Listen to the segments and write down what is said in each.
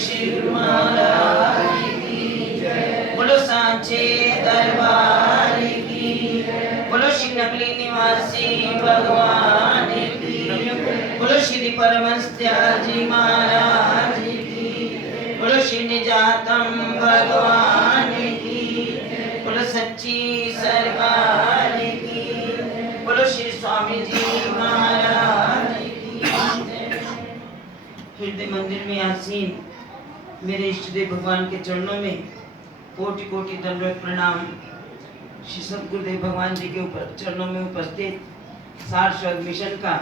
श्री गुरु महाराज की जय। बोलो सांचे दरबार की, बोलो श्री नकली निवासी भगवान की, बोलो श्री परमहंस त्यागी महाराज की, बोलो श्री निजातम भगवान की, बोलो सच्ची सरकार की, बोलो श्री स्वामी जी महाराज की। हृदय मंदिर में आसीन मेरे इष्ट देव भगवान के चरणों में कोटि कोटि दंडवत प्रणाम। श्री सद्गुरुदेव भगवान जी के ऊपर चरणों में उपस्थित सारस्वत मिशन का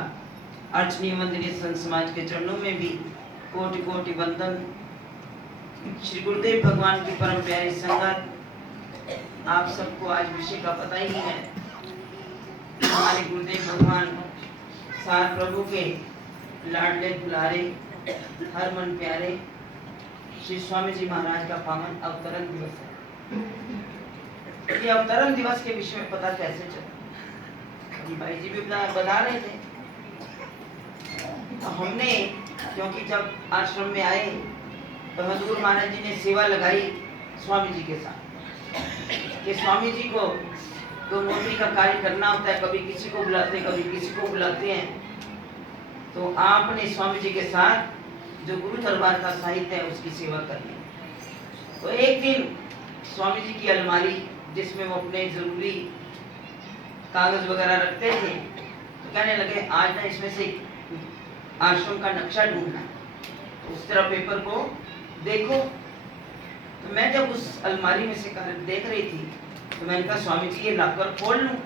अर्चनीय मंदिर संत समाज के चरणों में भी कोटि कोटि वंदन। श्री गुरुदेव भगवान की परम प्यारी संगत, आप सबको आज विषय का पता ही है। हमारे गुरुदेव भगवान सार प्रभु के लाडले दुलारे हर मन प्यारे श्री स्वामी जी महाराज का पावन अवतरण दिवस है। ये अवतरण दिवस के विषय में पता कैसे चला? भाई जी भी बता रहे थे। तो हमने क्योंकि जब आश्रम में आए तो हजूर महाराज जी ने सेवा लगाई स्वामी जी के साथ कि स्वामी जी को तो मोदी का कार्य करना होता है, कभी किसी को बुलाते कभी किसी को बुलाते हैं। तो आपने स्वामी जी के साथ जो गुरु दरबार का साहित्य है उसकी सेवा करनी। तो एक दिन स्वामी जी की अलमारी जिसमें वो अपने जरूरी कागज वगैरह रखते थे, तो कहने लगे आज ना इसमें से आश्रम का नक्शा ढूंढना, तो उस तरह पेपर को देखो। तो मैं जब उस अलमारी में से कागज देख रही थी तो मैंने कहा स्वामी जी ये लॉकर खोल लूं,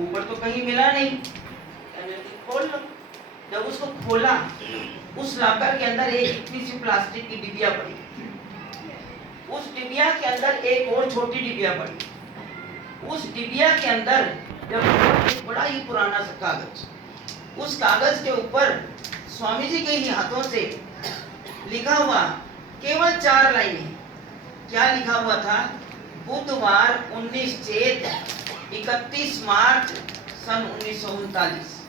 ऊपर तो कहीं मिला नहीं, खोल लो। जब उसको खोला उस लॉकर के अंदर एक इतनी सी प्लास्टिक की डिबिया पड़ी, उस डिबिया के अंदर एक और छोटी डिबिया पड़ी, उस डिबिया के अंदर जब एक बड़ा ही पुराना सा कागज, उस कागज के ऊपर स्वामी जी के ही हाथों से लिखा हुआ केवल 4 लाइनें। क्या लिखा हुआ था? बुधवार 19 चैत 31 मार्च सन 1939।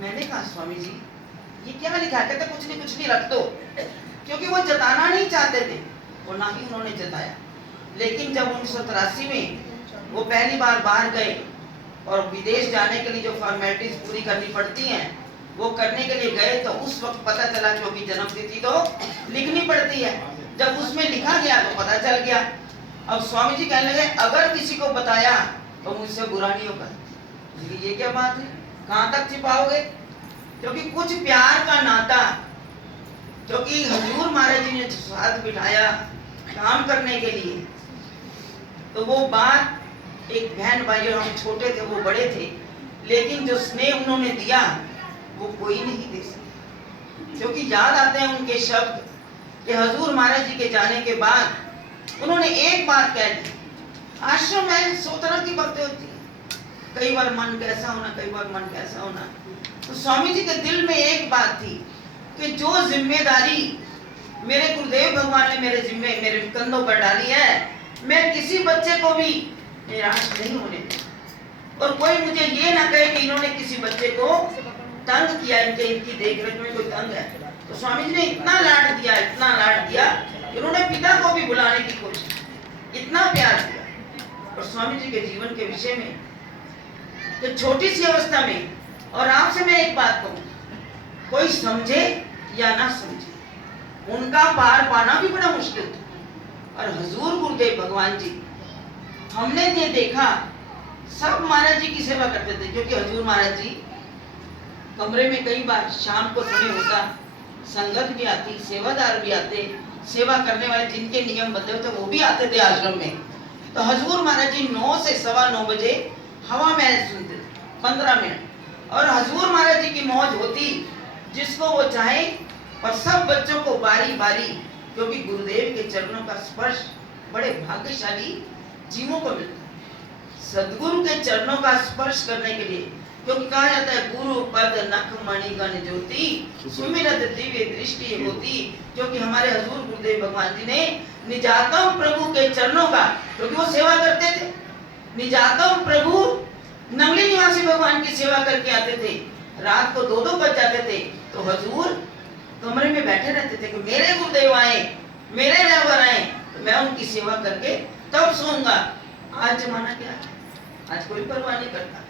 मैंने कहा स्वामी जी ये क्या लिखा है? कहते कुछ नहीं रख दो, क्योंकि वो जताना नहीं चाहते थे और ना ही उन्होंने जताया। लेकिन जब 1983 में वो पहली बार बाहर गए और विदेश जाने के लिए जो फॉर्मेलिटीज पूरी करनी पड़ती हैं वो करने के लिए गए, तो उस वक्त पता चला क्योंकि जन्मतिथि तो लिखनी पड़ती है, जब उसमें लिखा गया तो पता चल गया। अब स्वामी जी कहने लगे अगर किसी को बताया तो मुझसे बुरा नहीं होगा। ये क्या बात है, कहाँ तक छिपाओगे? क्योंकि कुछ प्यार का नाता, क्योंकि हजूर महाराज जी ने साथ बिठाया काम करने के लिए, तो वो बात एक बहन भाई, हम छोटे थे वो बड़े थे, लेकिन जो स्नेह उन्होंने दिया वो कोई नहीं दे सकता। क्योंकि याद आते हैं उनके शब्द कि हजूर महाराज जी के जाने के बाद उन्होंने एक बात कह दी, आश्रम में 100 तरह की बातें होती है, कई बार मन कैसा होना, कई बार मन कैसा होना। तो स्वामी जी के दिल में एक बात थी कि जो जिम्मेदारी मेरे गुरुदेव भगवान ने मेरे कंधों पर डाली है, मैं किसी बच्चे को भी निराश नहीं होने दूंगा। और कोई मुझे ये ना कहे कि इन्होंने किसी बच्चे को तंग किया, इनकी देखरेख में कोई तंग है। तो स्वामी जी ने इतना लाड दिया कि उन्होंने पिता को भी बुलाने की कोशिश, इतना प्यार दिया। और स्वामी जी के जीवन के विषय में तो छोटी सी अवस्था में, और आपसे मैं एक बात कहूँ, कोई समझे या ना समझे, उनका पार पाना भी बड़ा मुश्किल था। और हजूर गुरुदेव भगवान जी, हमने ये देखा सब महाराज जी की सेवा करते थे, क्योंकि हजूर महाराज जी कमरे में कई बार शाम को समय होता, संगत भी आती, सेवादार भी आते, सेवा करने वाले जिनके नियम बंधे होते वो भी आते थे आश्रम में। तो हजूर महाराज जी 9 से 9:15 बजे हवा महल सुनते 15 मिनट, और हजूर महाराज जी की मौज होती जिसको वो चाहे, और सब बच्चों को बारी बारी, क्योंकि गुरुदेव के चरणों का स्पर्श बड़े भाग्यशाली जीवों को मिलता है, सदगुरु के चरणों का स्पर्श करने के लिए। क्योंकि कहा जाता है गुरु पद नख मणि गण ज्योति सुमिरत दिव्य दृष्टि होती, क्योंकि हमारे हजूर गुरुदेव भगवान जी ने निजातम प्रभु के चरणों का, क्योंकि वो सेवा करते थे, निजातम प्रभु नवली निवासी भगवान की सेवा करके आते थे, रात को 2-2 बज जाते थे, तो हजूर कमरे में बैठे रहते थे कि मेरे गुरुदेव आए मेरे रहबर आए तो मैं उनकी सेवा करके तब सोऊंगा। आज जमाना क्या है, आज कोई परवाह नहीं करता,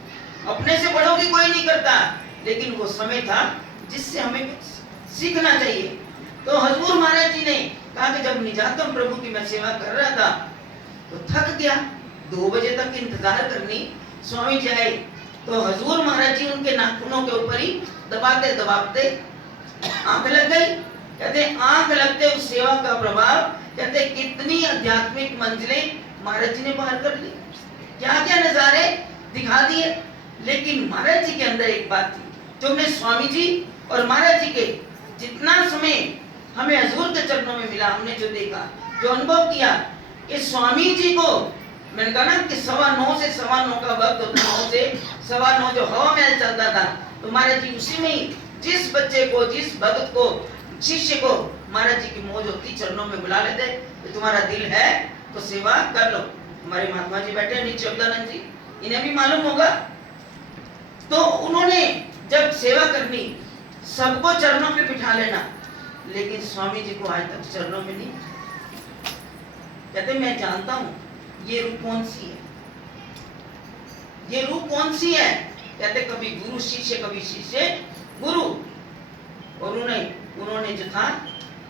अपने से बड़ों की कोई नहीं करता, लेकिन वो समय था जिससे हमें सीखना चाहिए। तो हजूर महाराज जी ने कहा कि जब निजातम प्रभु की मैं सेवा कर रहा था तो थक गया, 2 बजे तक इंतजार करनी, स्वामी जी आए तो हजूर महाराज जी उनके नाखूनों के ऊपर ही दबाते दबाते आंख लग गई। कहते आंख लगते उस सेवा का प्रभाव, कहते कितनी आध्यात्मिक मंजिलें महाराज जी ने पार कर ली, क्या क्या नजारे दिखा दिए। लेकिन महाराज जी के अंदर एक बात थी जो हमने स्वामी जी और महाराज जी के जितना समय हमें हजूर के चरणों में मिला, हमने जो देखा, जो अनुभव किया कि स्वामी जी को, मैंने कहा ना कि 9:15 से 9:15 का वक्त होता, 9 से 9:15 जो हवा महल चलता था, तो महाराज जी उसी में ही जिस बच्चे को, जिस भक्त को, शिष्य को महाराज जी की मौज होती, चरणों में बुला लेते, तो तुम्हारा दिल है तो सेवा कर लो। हमारे महात्मा जी बैठे हैं नीचे, अब्दानंद जी, इन्हें भी मालूम होगा। तो उन्होंने जब सेवा करनी, सबको चरणों पे बिठा लेना, लेकिन स्वामी जी को आज तक चरणों में नहीं। कहते मैं जानता हूं ये रूप कौन सी है, ये रूप कौन सी है। कहते कभी गुरु शिष्य, कभी शिष्य गुरु। और उन्होंने जो था,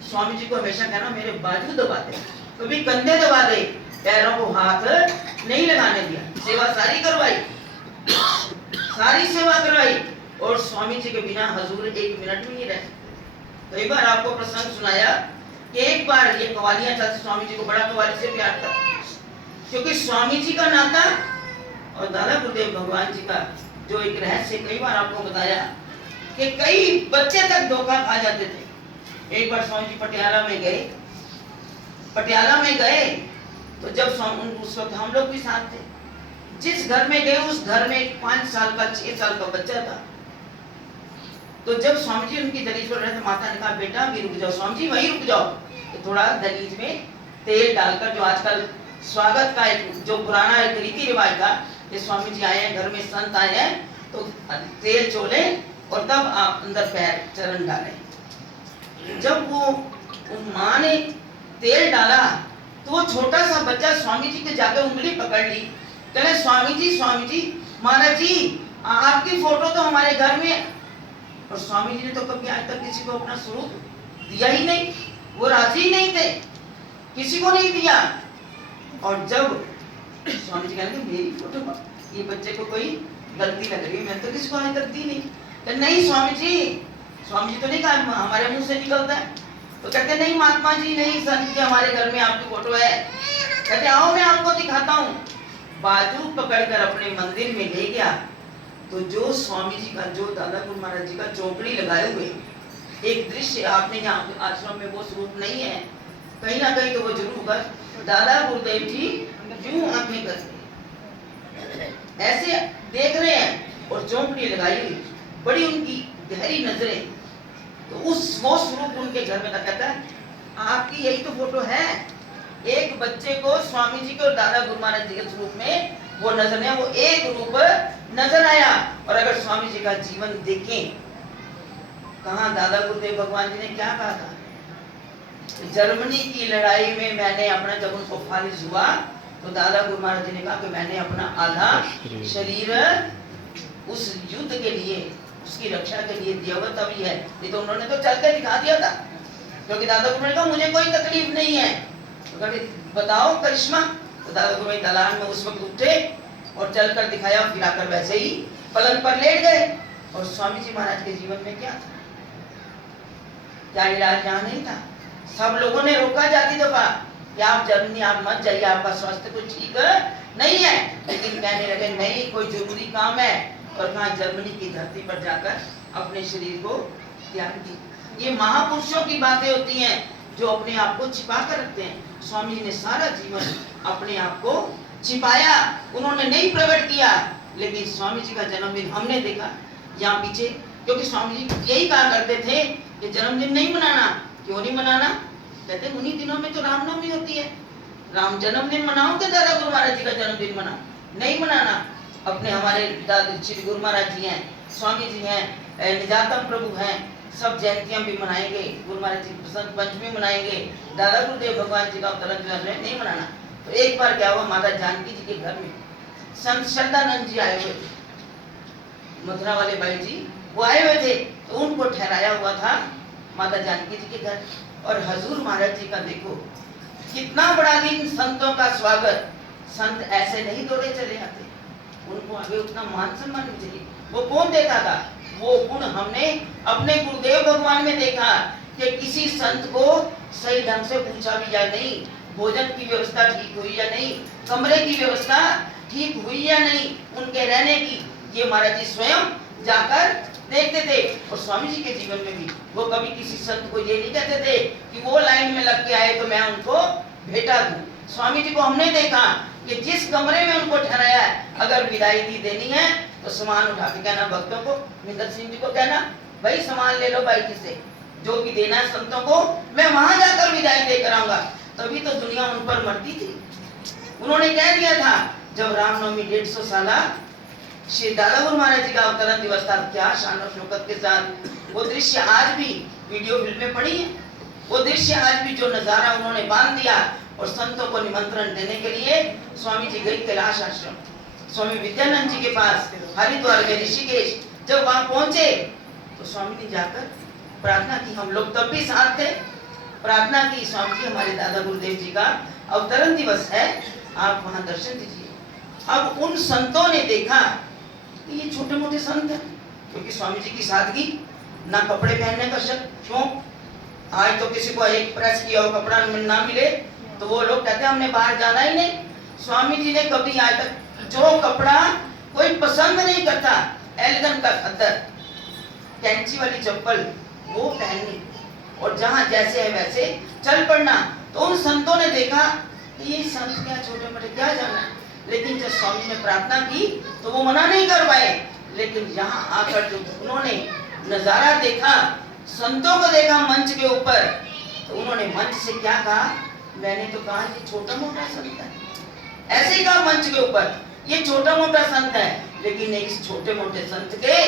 स्वामी जी को हमेशा कहना मेरे बाजू दबा दे, कभी कंधे दबा दे, पैरों को हाथ नहीं लगाने दिया। सेवा सारी करवाई, सारी सेवा करवाई, और स्वामी जी के बिना हजूर 1 मिनट में नहीं रह सकते। कई बार आपको प्रसंग सुनाया कि एक बार ये कवालियां चलती, स्वामी जी को बड़ा कवाली से प्यार था, क्योंकि स्वामी जी का नाता और दादा गुरुदेव भगवान जी का जो एक रहस्य कई बार आपको बताया कि कई बच्चे तक धोखा खा जाते थे। एक बार स्वामी जी पटियाला में गए तो जब उस वक्त हम लोग भी साथ थे, जिस घर में गए उस घर में एक 5 साल का 6 साल का बच्चा था। तो जब स्वामी जी उनकी दलीज पर रहे तो माता ने कहा बेटा अभी रुक जाओ, स्वामी जी वहीं रुक जाओ। तो थोड़ा दलीज में तेल डालकर, जो आजकल स्वागत का एक जो पुराना एक रीति रिवाज था कि स्वामी जी आए हैं, घर में संत आए हैं, तो तेल चोले और तब आप अंदर पैर चरण डालें। जब वो माँ ने तेल डाला तो वो छोटा सा बच्चा स्वामी जी के जाकर उंगली पकड़ ली, कहले स्वामी जी महाराज जी आपकी फोटो तो हमारे घर में। और स्वामी जी ने तो कभी आज तक किसी को अपना स्वरूप दिया ही नहीं, वो राजी ही नहीं थे, किसी को नहीं दिया। और जब स्वामी जी कहने मेरी फोटो, ये बच्चे को कोई गलती लग रही है, मैंने तो किसी को आज तक दी नहीं। तो नहीं स्वामी जी तो नहीं कहा, हमारे मुंह से निकलता है। तो कहते नहीं महात्मा जी, नहीं संत जी हमारे घर में आपकी फोटो है। कहते आओ मैं आपको दिखाता हूँ। बाजू पकड़कर अपने मंदिर में ले गया, तो जो स्वामी जी का, जो दादा गुरु महाराज जी का चौकड़ी लगाए हुए एक दृश्य आपने यहाँ आश्रम में वो स्वरूप नहीं है, कहीं ना कहीं तो वो जरूर होगा। दादा गुरुदेव जी यूं आंखें करके ऐसे देख रहे हैं और चौकड़ी लगाई हुई, बड़ी उनकी गहरी नजरें। तो वो स्वरूप उनके घर में था। कहता है आपकी यही तो फोटो है। एक बच्चे को स्वामी जी के और दादा गुरु महाराज जी के स्वरूप में वो नजर नहीं, वो एक रूप नजर आया। और अगर स्वामी जी का जीवन देखें, कहा दादा गुरुदेव भगवान जी ने क्या कहा था, जर्मनी की लड़ाई में मैंने अपना, जब उनको फालिज हुआ तो दादा गुरु महाराज जी ने कहा कि मैंने अपना आधा शरीर उस युद्ध के लिए, उसकी रक्षा के लिए दिया हुआ तभी है, नहीं तो उन्होंने तो चल के दिखा दिया था। क्योंकि दादा गुरु ने कहा मुझे कोई तकलीफ नहीं है, तो बताओ करिश्मा। तो दादा गुरु दलान में उस वक्त उठे और चलकर दिखाया, फिर आकर वैसे ही पलंग पर लेट गए। और स्वामी जी महाराज के जीवन में क्या था, क्या इलाज यहाँ नहीं था। सब लोगों ने रोका जाती दफा कि आप जर्मनी आप मत जाइए, आपका स्वास्थ्य कुछ ठीक नहीं है, लेकिन कहने लगे नहीं कोई जरूरी काम है, और कहा जर्मनी की धरती पर जाकर अपने शरीर को त्याग दी। ये महापुरुषों की बातें होती हैं जो अपने आप को छिपा कर रखते हैं। स्वामी जी ने सारा जीवन अपने आप को छिपाया, उन्होंने नहीं प्रकट किया। लेकिन स्वामी जी का जन्मदिन हमने देखा यहाँ पीछे, क्योंकि स्वामी जी यही कहा करते थे कि जन्मदिन नहीं मनाना। क्यों नहीं मनाना, कहते उन्हीं दिनों में तो रामनवमी होती है, राम जन्मदिन मनाओ कि दादा गुरु महाराज जी का जन्मदिन मनाओ, नहीं मनाना। अपने हमारे दादा श्री गुरु महाराज जी हैं, स्वामी जी हैं, निजातम प्रभु हैं, सब जयंतियां भी मनाएंगे, गुरु महाराज जी बसंत पंचमी मनाएंगे, दादा गुरुदेव भगवान जी का अवतरण दिवस नहीं मनाना। तो एक बार क्या हुआ, माता जानकी जी के घर में संत श्रद्धानंद जी आए हुए थे, मथुरा वाले भाई जी वो आए हुए थे। तो उनको ठहराया हुआ था माता जानकी जी के घर। और हजूर महाराज जी का देखो कितना बड़ा दिन, संतों का स्वागत। संत ऐसे नहीं दौड़े चले आते, उनको आगे उतना मान सम्मान भी चाहिए। वो कौन देता था? वो गुण हमने अपने गुरुदेव भगवान में देखा कि किसी संत को सही ढंग से पूछा भी या नहीं, भोजन की व्यवस्था ठीक हुई या नहीं, कमरे की व्यवस्था ठीक हुई या नहीं, उनके रहने की, ये महाराज जी स्वयं जाकर देखते थे। और स्वामी जी के जीवन में भी वो कभी किसी संत को ये नहीं कहते थे कि वो लाइन में लग के आए तो मैं उनको भेटा दूं। स्वामी जी को हमने देखा कि जिस कमरे में उनको ठहराया है, अगर विदाई दी देनी है तो सामान उठा के कहना भक्तों को, मिंदर सिंह जी को कहना भाई सामान ले लो भाई जी से, जो भी देना है संतों को मैं वहां जाकर विदाई देकर आऊंगा। तभी तो दुनिया उन पर मरती थी। उन्होंने कह दिया था जब रामनवमी 150 साल श्री दादा गुरु महाराज जी का अवतरण दिवस था, क्या शान और शौकत के साथ वो दृश्य आज भी वीडियो फिल्म में पड़ी है। वो दृश्य आज भी जो नजारा उन्होंने बांध दिया। और संतों को निमंत्रण देने के लिए स्वामी जी गई कैलाश आश्रम, स्वामी विद्यानंद जी के पास हरिद्वार में ऋषिकेश। जब वहां पहुंचे तो स्वामी जी जाकर प्रार्थना की, हम लोग तब भी साथ थे, प्रार्थना की स्वामी जी हमारे दादा गुरुदेव जी का अवतरण दिवस है, आप वहां दर्शन दीजिए। अब उन संतों ने देखा कि ये छोटे मोटे संत हैं, क्योंकि स्वामी जी की सादगी, ना कपड़े पहनने का शौक। आज तो किसी को एक प्रेस किया हो कपड़ा ना मिले तो वो लोग कहते हैं हमने बाहर जाना ही नहीं। स्वामी जी ने कभी आज तक जो कपड़ा कोई पसंद नहीं करता, एलिगन का खद्दर, कैंची वाली चप्पल वो पहननी, और जहां जैसे है वैसे चल पड़ना। तो उन संतों ने देखा कि ये संत क्या छोटे मोटे क्या जाना है, लेकिन जब स्वामी ने प्रार्थना की तो वो मना नहीं कर पाए। लेकिन यहाँ आकर जो उन्होंने नजारा देखा, संतों को देखा मंच के ऊपर, तो उन्होंने मंच से क्या कहा, मैंने तो कहा ये छोटा मोटा संत है, ऐसे ही कहा मंच के ऊपर ये छोटा मोटा संत है। लेकिन इस छोटे मोटे संत के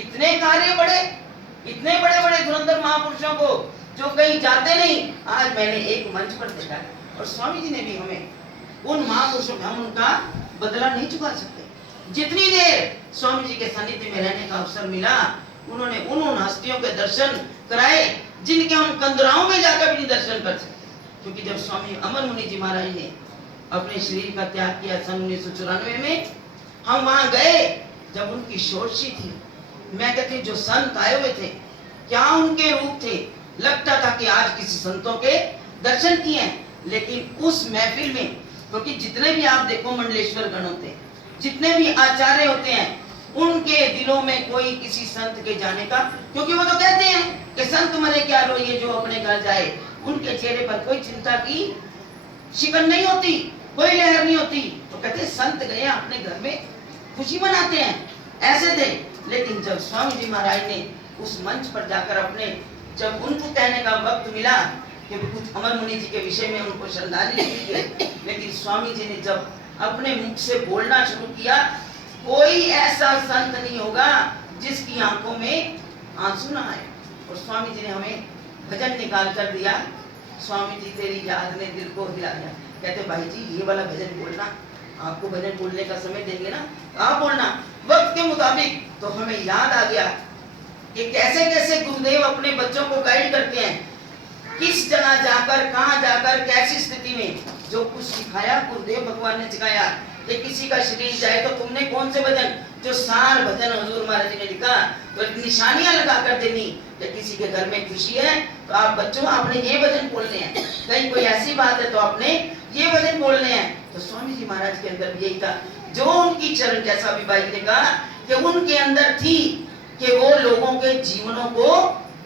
इतने कार्य बड़े, इतने बड़े बड़े धुरंधर महापुरुषों को जो कहीं जाते नहीं, आज मैंने एक मंच पर देखा है। और स्वामी जी ने भी हमें उन महापुरुषों में, हम उनका बदला नहीं चुका सकते। जितनी देर स्वामी जी के सानिध्य में रहने का अवसर मिला, उन्होंने उन हस्तियों के दर्शन कराए जिनके हम कंदराओं में जाकर भी नहीं दर्शन कर सकते। क्योंकि जब स्वामी अमर मुनि जी महाराज ने अपने शरीर का त्याग किया सन 1994 में, हम वहां गए जब उनकी शोरशी थी। मैं कहती जो संत आए हुए थे, क्या उनके रूप थे, लगता था कि आज किसी संतों के दर्शन किए हैं। लेकिन उस महफिल में, क्योंकि जितने भी आप देखो मंडलेश्वर गण होते हैं, जितने भी आचार्य होते हैं, उनके दिलों में कोई किसी संत के जाने का, क्योंकि वो तो कहते हैं कि संत मरे क्या रोइए जो अपने घर जाए, उनके चेहरे पर कोई चिंता की शिकन नहीं होती, कोई लहर नहीं होती। तो कहते संत गए अपने घर में खुशी मनाते हैं, ऐसे थे। लेकिन जब स्वामी जी महाराज ने उस मंच पर जाकर अपने, जब उनको कहने का वक्त मिला कि कुछ अमर मुनि जी के विषय में उनको श्रद्धांजलि दी, लेकिन स्वामी जी ने जब अपने मुख से बोलना शुरू किया, कोई ऐसा संत नहीं होगा जिसकी आंखों में आंसू ना आए। और स्वामी जी ने हमें भजन निकाल कर दिया, स्वामी जी तेरी याद ने दिल को हिला दिया। कहते भाई जी ये वाला भजन बोलना, आपको भजन बोलने का समय देंगे ना, आप बोलना वक्त के मुताबिक। तो हमें याद आ गया कि कैसे कैसे गुरुदेव अपने बच्चों को गाइड करते हैं, किस जगह जाकर, कहां जाकर, कैसी स्थिति में। जो कुछ सिखाया गुरुदेव भगवान ने सिखाया कि किसी का शरीर जाए तो तुमने कौन से भजन, जो सार भजन हुजूर महाराज जी ने लिखा, तो निशानियां लगा कर देनी कि किसी के घर में खुशी है तो आप बच्चों आपने ये भजन बोलने हैं, कहीं कोई ऐसी बात है तो आपने ये भजन बोलने हैं। तो स्वामी जी महाराज के अंदर भी यही था, जो उनकी चरण, जैसा भी भाई ने कहा कि उनके अंदर थी कि वो लोगों के जीवनों को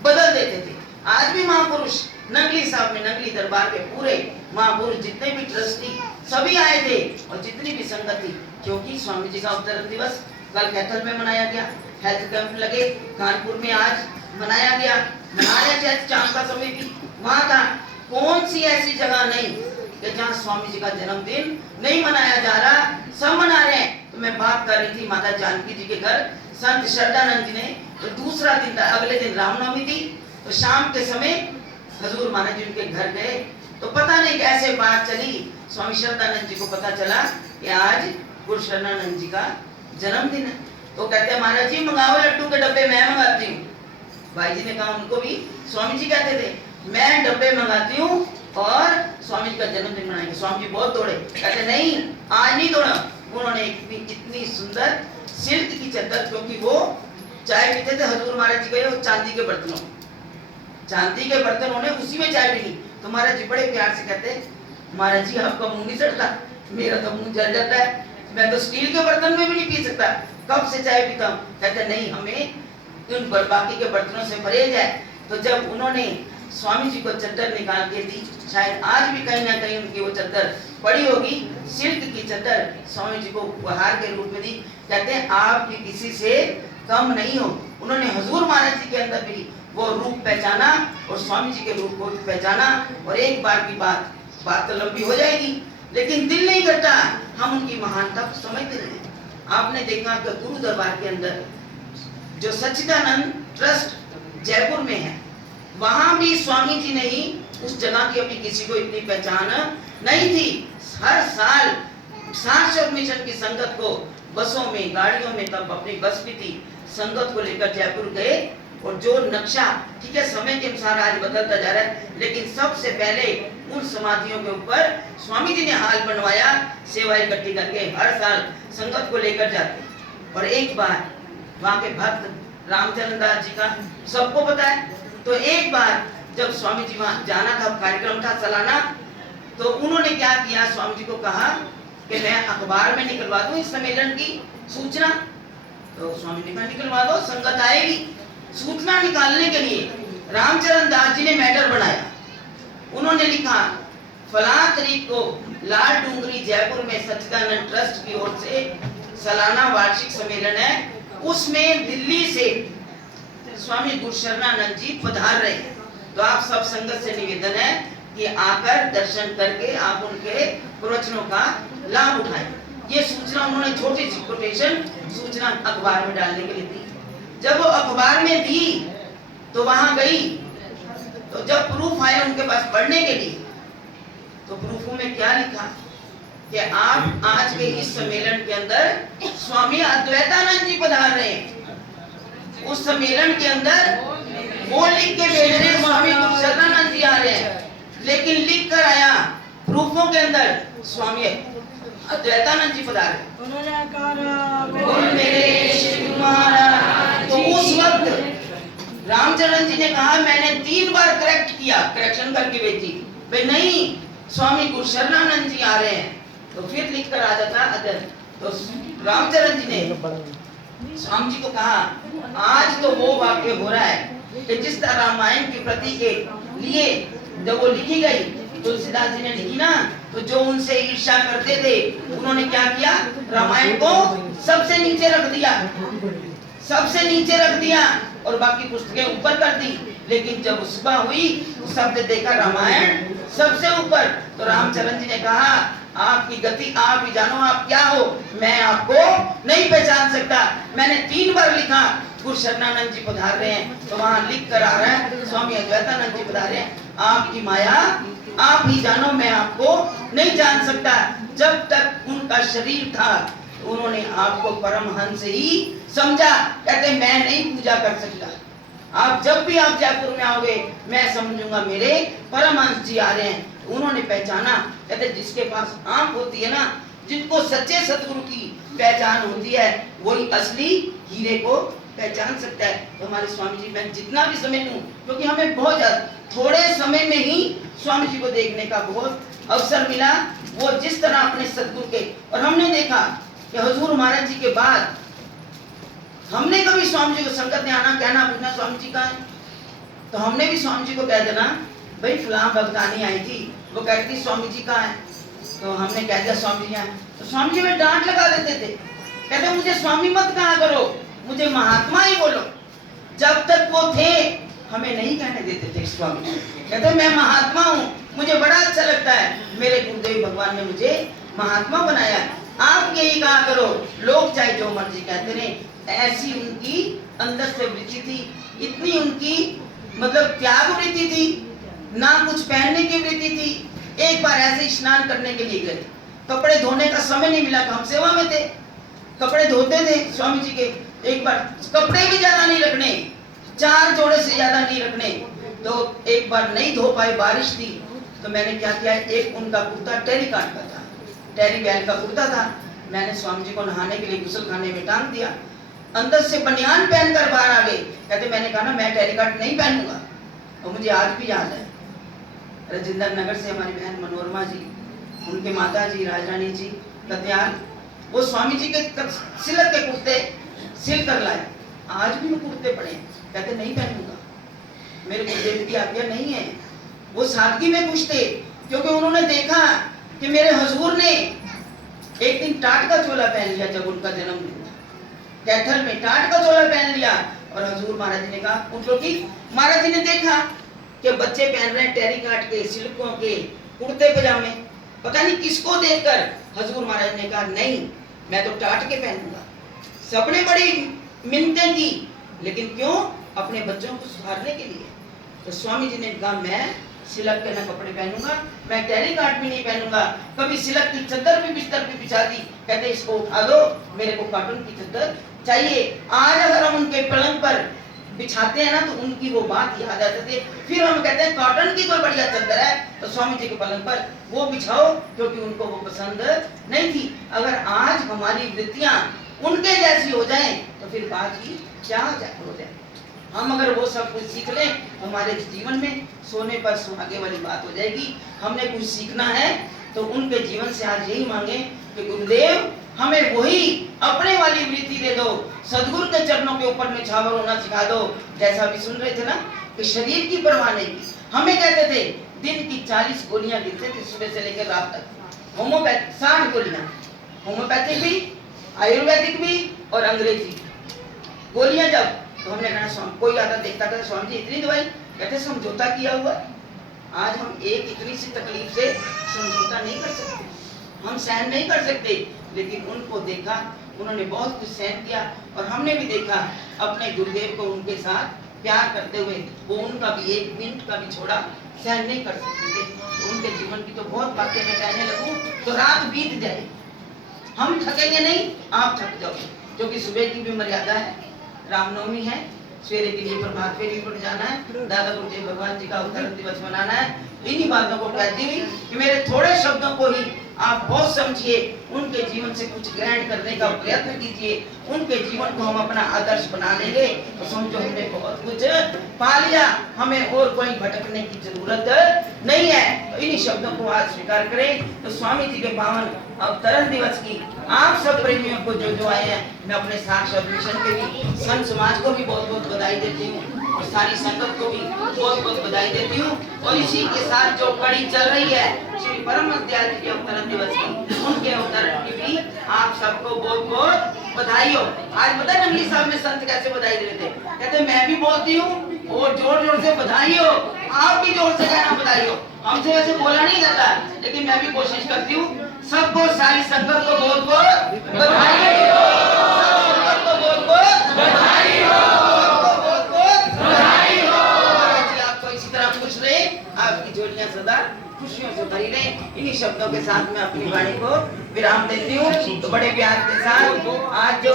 बदल देते थे। आज भी महापुरुष नगली साहब में, नगली दरबार के पूरे महापुरुष जितने भी ट्रस्टी सभी आए थे, और जितनी भी संगत थी, क्योंकि स्वामी जी का अवतरण दिवस कल कैथल में मनाया गया, हेल्थ कैंप लगे कानपुर में, आज मनाया गया, मनाया गया, शाम का समय भी वहां था। कौन सी ऐसी जगह नहीं कि जहाँ स्वामी जी का जन्मदिन नहीं मनाया जा रहा, सब मना रहे हैं। तो मैं बात कर रही थी माता जानकी जी के घर, संत श्रद्धानंद जी ने, तो दूसरा दिन था, अगले दिन रामनवमी थी, तो शाम के समय हजूर महाराज जी उनके घर गए। तो पता नहीं कैसे बात चली, स्वामी श्रद्धानंद जी को पता चला कि आज गुरु शरणानंद जी का जन्मदिन है। तो कहते महाराज जी मंगाओ लड्डू के डब्बे, मैं मंगाती हूँ। भाई जी ने कहा उनको भी, स्वामी जी कहते थे मैं डब्बे मंगाती हूँ और स्वामी जी का जन्मदिन मनाएंगे। स्वामी जी बहुत दौड़े, कहते नहीं आज नहीं दौड़ा। उन्होंने इतनी सुंदर सिल्क की चद्दर, क्योंकि वो चाय पीते थे हजूर महाराज जी गए, चांदी के बर्तनों, चांदी के बर्तन होने उसी में चाय पीनी। तो महाराज जी बड़े प्यार से कहते महाराज जी आपका मुंह नहीं सड़ता, मेरा तो मुंह जल जाता है, मैं तो स्टील के बर्तन में भी नहीं पी सकता, कब से चाय पीता हूँ। कहते नहीं हमें उन बाकी के बर्तनों से परहेज है। तो जब उन्होंने स्वामी जी को चद्दर निकाल के दी, शायद आज भी कहीं ना कहीं उनकी वो चद्दर पड़ी होगी, सिल्क की चद्दर स्वामी जी को उपहार के रूप में दी। कहते हैं आप भी किसी से कम नहीं हो। उन्होंने हजूर महाराज जी के अंदर भी वो रूप पहचाना और स्वामी जी के रूप को पहचाना। और एक बार की बात तो लंबी हो जाएगी, लेकिन दिल नहीं करता हम उनकी महानता को समझते रहे। आपने देखा कि गुरु दरबार के अंदर जो सच्चिदानंद ट्रस्ट जयपुर में है, वहां भी स्वामी जी ने ही उस जगह की अभी किसी को इतनी पहचान नहीं थी। हर साल 700 मिशन की संगत को बसों में, गाड़ियों में, तब अपनी बस भी थी, संगत को लेकर जयपुर गए। और जो नक्शा, ठीक है समय के अनुसार आज बदलता जा रहा है, लेकिन सबसे पहले उन समाधियों के ऊपर स्वामी जी ने हाल बनवाया, सेवा इकट्ठी करके हर साल संगत को लेकर जाते। और एक बार वहाँ के भक्त रामचरण दास जी का सबको पता है, तो एक बार जब स्वामी जी वहाँ जाना था, कार्यक्रम था सालाना, तो उन्होंने क्या किया, स्वामी जी को कहा कि मैं अखबार में निकलवा दूं इस सम्मेलन की सूचना। तो स्वामी ने कहा निकलवा दो, संगत आएगी। सूचना निकालने के लिए रामचरण दास जी ने मैटर बनाया। उन्होंने लिखा फलां तारीख को लाल डूंगरी जयपुर में सच्चिदानंद ट्रस्ट की ओर से सालाना वार्षिक सम्मेलन है, उसमें दिल्ली से स्वामी गुरु शरणानंद जी पधार रहे हैं। तो आप सब संगत से निवेदन है कि आकर दर्शन करके आप उनके प्रवचनों का लाभ उठाएं। ये सूचना उन्होंने छोटी सी कोटेशन सूचना अखबार में डालने के लिए दी। जब वो अखबार में दी तो वहां गई, तो जब प्रूफ आए उनके पास पढ़ने के लिए, तो प्रूफों में क्या लिखा कि आप आज के इस सम्मेलन के अंदर स्वामी अद्वैतानंद जी पधार रहे हैं। उस सम्मेलन के अंदर वो लिख के भेज रहे स्वामी गुरु शरणानंद जी आ रहे हैं, लेकिन लिख कर आया प्रूफों के अंदर स्वामी अद्वैतानंद जी पधारे। तो उस वक्त रामचरण जी ने कहा, मैंने 3 बार करेक्ट किया, करेक्शन करके भेजी, भाई नहीं स्वामी गुरु शरणानंद जी आ रहे हैं, तो फिर लिख कर आ जाता अदर। तो रामचरण जी ने स्वामी जी को कहा, आज तो वो वाक्य हो रहा है कि जिस तरह रामायण की प्रति के लिए जब वो लिखी गई, तुलसीदास जी ने लिखी ना, तो जो उनसे ईर्ष्या करते थे उन्होंने क्या किया, रामायण को सबसे नीचे रख दिया, सबसे नीचे रख दिया और बाकी पुस्तकें ऊपर कर दी। लेकिन जब सुबह हुई तो सबने देखा रामायण सबसे ऊपर। तो रामचरण जी ने कहा, आपकी गति आप ही जानो, आप क्या हो, मैं आपको नहीं पहचान सकता। मैंने 3 बार लिखा गुरु शरणानंद जी पधार रहे हैं, तो वहां लिख कर आ रहा है स्वामी अद्वैतानंद जी पधार रहे हैं, आपकी माया आप ही जानो, मैं आपको नहीं जान सकता। जब तक उनका शरीर था उन्होंने आपको परमहंस ही समझा। कहते मैं नहीं पूजा कर सकता, आप जब भी आप जयपुर में आओगे मैं समझूंगा मेरे परमहंस जी आ रहे हैं। उन्होंने पहचाना, कहते जिसके पास आंख होती है ना, जिनको सच्चे सतगुरु की पहचान होती है, वही असली हीरे को पहचान सकता है। तो हमारे स्वामी जी, मैं जितना भी समय लूं, क्योंकि हमें बहुत थोड़े समय में ही स्वामी जी को देखने का बहुत अवसर मिला, वो जिस तरह अपने सतगुरु के, और हमने देखा कि हुजूर महाराज जी के बाद हमने कभी स्वामी जी को संगत ने आना कहना पूछना स्वामी जी कहाँ है, तो हमने भी स्वामी जी को कह देना भाई फलां भक्तानी आई थी, वो कहती स्वामी जी कहाँ है, तो हमने कह दिया स्वामी जी हैं। तो स्वामी जी में डांट लगा देते थे, कहते मुझे स्वामी मत कहा करो, मुझे महात्मा ही बोलो। जब तक वो थे हमें नहीं कहने देते थे स्वामी, कहते मैं महात्मा हूँ, मुझे बड़ा अच्छा लगता है, मेरे गुरुदेव भगवान ने मुझे महात्मा बनाया। आप यही कहा करो, लोग चाहे जो मर्जी कहते रहे, ऐसी उनकी अंदर से वृत्ति थी, इतनी उनकी मतलब त्याग वृत्ति थी, ना कुछ पहनने की वृत्ति थी। एक बार ऐसे स्नान करने के लिए गए, कपड़े धोने का समय नहीं मिला, हम सेवा में थे, कपड़े धोते थे स्वामी जी के। एक बार कपड़े भी ज्यादा नहीं रखने, 4 जोड़े से ज्यादा नहीं रखने, तो एक बार नहीं धो पाए, बारिश थी, तो मैंने क्या किया, एक उनका कुर्ता टेरी काट का था, टेरी बैल का कुर्ता था, मैंने स्वामी जी को नहाने के लिए गुसल खाने में टांग दिया। अंदर से बनियान पहनकर बाहर आ गए, कहते मैंने कहा ना मैं टेरी काट नहीं पहनूंगा। और मुझे आज भी याद है, राजेंद्र नगर से हमारी बहन मनोरमा जी, उनके माता जी राजरानी जी कत्याल, वो स्वामी जी के सिलक के कुर्ते सिल कर लाए, आज भी वो कुर्ते पड़े, कहते नहीं पहनूंगा, मेरे गुरुदेव की आज्ञा नहीं है। वो सादगी में खुश थे, क्योंकि उन्होंने देखा कि मेरे हुजूर ने एक दिन टाट का चोला पहन लिया, जब उनका जन्मदिन कैथल में टाट का चोला पहन लिया, और हुजूर महाराज जी ने कहा उन लोग की, महाराज जी ने देखा कि बच्चे पहन रहे हैं टेरी काट के सिल्कों के कुर्ते पजामे, पता नहीं किसको देखकर हुजूर महाराज ने कहा नहीं मैं तो टाट के पहनूंगा। सबने बड़ी मिन्नतें की, लेकिन क्यों, अपने बच्चों को सुधारने के लिए। तो स्वामी जी ने कहा मैं सिलक के ना कपड़े पहनूंगा, मैं टेरी काट भी नहीं पहनूंगा। कभी सिलक की चद्दर भी बिस्तर पे बिछा दी, कहते इसको उठा दो, मेरे को कॉटन की चद्दर चाहिए। आज अगर हम उनके पलंग पर बिछाते हैं ना, तो उनकी वो बात याद आ जाती है, फिर हम कहते हैं कॉटन की कोई बढ़िया चद्दर है तो स्वामी जी के पलंग पर वो बिछाओ, क्योंकि उनको वो पसंद नहीं थी। अगर आज हमारी वृत्तियां उनके जैसी हो जाएं, तो फिर बात ही क्या हो जाए। हम अगर वो सब कुछ सीख लें, हमारे जीवन में सोने पर सुहागे वाली बात हो जाएगी। हमने कुछ सीखना है तो उनके जीवन से आज यही मांगे कि गुरुदेव हमें वही अपने वाली वृत्ति दे दो, सदगुरु के चरणों के ऊपर निछावर होना सिखा दो। जैसा अभी सुन रहे थे ना कि शरीर की परवाह नहीं की, हमें कहते थे दिन की 40 गोलियां गिनते थे सुबह से लेकर रात तक, होम्योपैथिक 60 गोलियां, होम्योपैथिक भी, आयुर्वेदिक भी और अंग्रेजी गोलियां। जब तो हमने कहा स्वामी, कोई आता देखता था स्वामी जी इतनी दवाई, कहते समझौता किया हुआ। आज हम एक इतनी सी तकलीफ से समझौता नहीं कर सकते, हम सहन नहीं कर सकते, लेकिन उनको देखा, उन्होंने बहुत कुछ सहन किया, और हमने भी देखा अपने गुरुदेव को उनके साथ प्यार करते हुए, वो उनका भी एक मिनट का भी छोड़ा सहन नहीं कर सकते थे। तो उनके जीवन की तो बहुत बातें मैं कहने लगूं तो रात बीत जाए, हम थकेंगे नहीं, आप थक जाओ, क्योंकि सुबह की भी मर्यादा है, रामनवमी है, सवेरे के लिए प्रभात फेरी पर जाना है, दादा गुरुदेव भगवान जी का अवतरण दिवस मनाना है। इन्हीं बातों को कहती हुई कि मेरे थोड़े शब्दों को ही आप बहुत समझिए, उनके जीवन से कुछ ग्रहण करने का प्रयत्न कीजिए, उनके जीवन को हम अपना आदर्श बना लेंगे तो समझो हमने बहुत कुछ पा लिया, हमें और कोई भटकने की जरूरत नहीं है। तो इन्हीं शब्दों को आज स्वीकार करें। तो स्वामी जी के पावन अवतरण दिवस की आप सब प्रेमियों को जो आए हैं, मैं अपने साक्षात मिशन के भी, संत समाज को भी बहुत बहुत बधाई देती हूँ, और सारी संगत को भी बहुत बहुत बधाई देती हूँ। और इसी के साथ जो कड़ी चल रही है श्री परम दयाल जी के अवतरण दिवस की, उनके अवतरण की भी आप सबको बहुत बहुत बधाई हो। आज पता है नमली साहब में संत कैसे बधाई दे रहे थे, कहते मैं भी बोलती हूँ और जोर जोर से बधाई हो, आप भी जोर से कहना बधाई हो। हमसे वैसे बोला नहीं जाता, लेकिन मैं भी कोशिश करती हूँ, सबको सारी संगत को बहुत बहुत बधाई हो, संगत को बहुत बहुत बधाई हो, बहुत बहुत बधाई हो। आपको इसी तरह खुश रहे, आपकी झोलियां सदा खुशियों से भरी रहे। इन्हीं शब्दों के साथ मैं अपनी वाणी को विराम देती हूँ। तो बड़े प्यार के साथ आज जो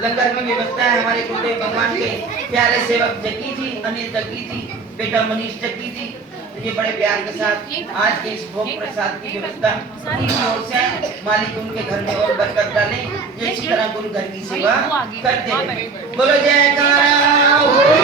लंगर में व्यवस्था है, हमारे गुरुदेव भगवान के प्यारे सेवक जग्गी जी, अनिल जग्गी जी, बेटा मनीष जग्गी जी, ये बड़े प्यार के साथ आज के इस भोग प्रसाद की व्यवस्था उनकी ओर से, मालिक उनके घर में और बरकत डाले, इसी तरह गुरु घर की सेवा करते हैं। बोलो जयकारा।